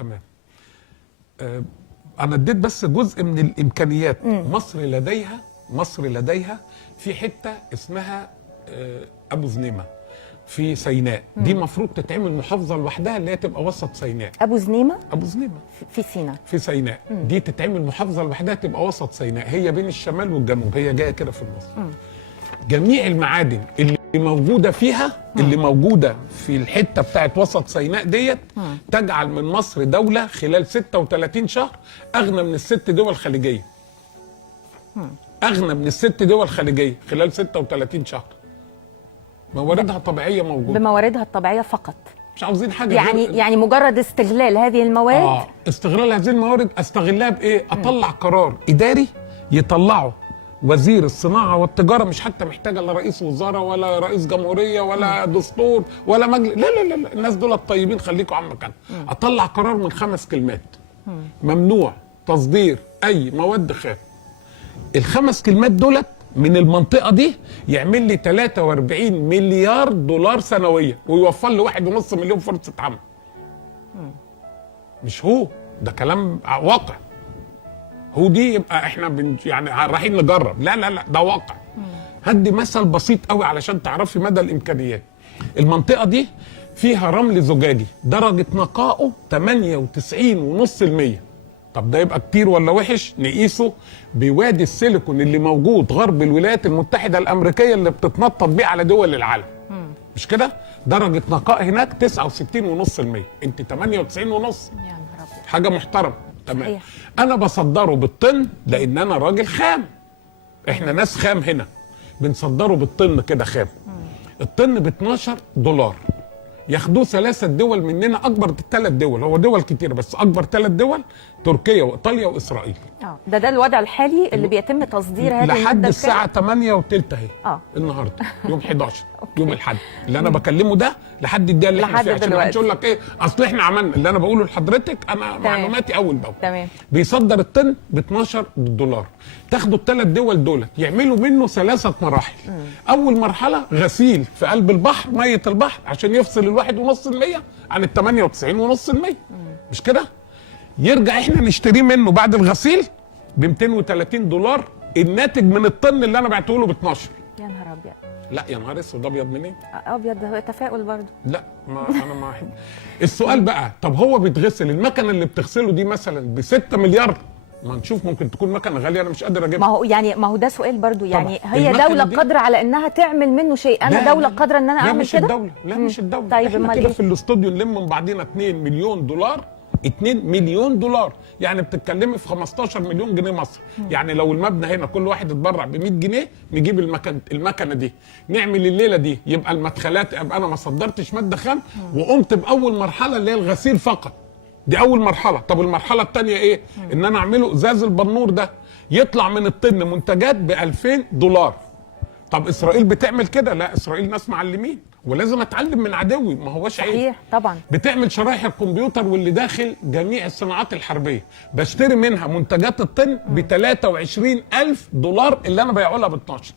تمام. انا اديت بس جزء من الامكانيات. مصر لديها في حته اسمها ابو زنيمه في سيناء. دي المفروض تتعمل محافظه لوحدها اللي هي تبقى وسط سيناء. ابو زنيمه في سيناء. في سيناء. دي تتعمل محافظه لوحدها تبقى وسط سيناء، هي بين الشمال والجنوب، هي جايه كده في النص. جميع المعادن اللي موجوده فيها، اللي موجوده في الحته بتاعت وسط سيناء ديت، تجعل من مصر دوله خلال 36 شهر اغنى من الست دول خليجيه. اغنى من الست دول خليجيه خلال 36 شهر. مواردها الطبيعيه موجوده. بمواردها الطبيعيه فقط. مش عاوزين حاجه يعني مجرد استغلال هذه الموارد. استغلال هذه الموارد استغلها بايه؟ اطلع قرار اداري يطلعه وزير الصناعه والتجاره، مش حتى محتاجه لا رئيس وزراء ولا رئيس جمهوريه ولا دستور ولا مجلس، لا لا لا، الناس دول الطيبين خليكم عم مكان. اطلع قرار من 5 كلمات. ممنوع تصدير اي مواد خام. ال5 كلمات دولت من المنطقه دي يعمل لي 43 مليار دولار سنويا، ويوفر لي 1.5 مليون فرصه عمل. مش هو ده كلام واقع. هو دي يبقى احنا يعني رايحين نجرب؟ لا لا لا، ده واقع. هدي مثل بسيط قوي علشان تعرفي مدى الامكانيات. المنطقه دي فيها رمل زجاجي درجه نقائه 98.5%. طب ده يبقى كتير ولا وحش؟ نقيسه بوادي السيليكون اللي موجود غرب الولايات المتحده الامريكيه اللي بتتنطط بيه على دول العالم. مش كده؟ درجه نقاء هناك 69.5%، انت 98.5. حاجه محترمه. تمام. انا بصدره بالطن لان انا راجل خام. احنا ناس خام هنا، بنصدره بالطن كده خام. الطن ب 12 دولار. ياخدوه 3 دول مننا، اكبر 3 دول، هو دول كتير بس اكبر 3 دول تركيا وايطاليا واسرائيل. ده الوضع الحالي اللي بيتم تصدير هذه الماده لحد الساعه 8:03 اهي. النهارده يوم 11 يوم الاحد اللي انا بكلمه ده لحد الدقيقه اللي احنا فيها، عشان ما حدش يقول لك ايه اصل احنا عملنا. اللي انا بقوله لحضرتك انا معلوماتي اول باول. تمام. بيصدر الطن ب 12 دولار. تاخدوا ال3 دول دولت يعملوا منه 3 مراحل. اول مرحله غسيل في قلب البحر، ميه البحر، عشان يفصل ال1.5% عن ال98.5%. مش كده؟ يرجع احنا نشتريه منه بعد الغسيل ب 230 دولار الناتج من الطن اللي انا بعته له ب 12. يا نهار ابيض. لا يا نهار اسود، ابيض منين؟ ابيض، ده تفاؤل برضه. لا، ما انا ما احب. السؤال بقى، طب هو بيتغسل، المكنه اللي بتغسله دي مثلا ب 6 مليار، ما نشوف ممكن تكون مكنه غاليه انا مش قادر اجيبها. ما هو ده سؤال برضو. يعني هي دوله قادره على انها تعمل منه شيء، انا دوله قادره ان انا اعمل كده؟ لا مش الدوله، لا مش الدوله. طيب احنا كده في الاستوديو نلم من بعضينا 2 مليون دولار. 2 مليون دولار يعني بتتكلمي في 15 مليون جنيه مصر. يعني لو المبنى هنا كل واحد اتبرع ب 100 جنيه نجيب المكنه دي، نعمل الليله دي، يبقى المدخلات، ابقى انا ما صدرتش ماده خام وقمت باول مرحله اللي هي الغسيل فقط. دي اول مرحله. طب المرحله الثانيه ايه؟ ان انا اعمله ازاز البنور ده يطلع من الطن منتجات ب 2000 دولار. طب اسرائيل بتعمل كده؟ لا، اسرائيل ناس معلمين ولازم اتعلم من عدوي، ما هوش عيب. صحيح طبعا. بتعمل شرايح الكمبيوتر واللي داخل جميع الصناعات الحربيه، بشتري منها منتجات الطن ب 23,000 دولار اللي انا بيعه لها ب 12.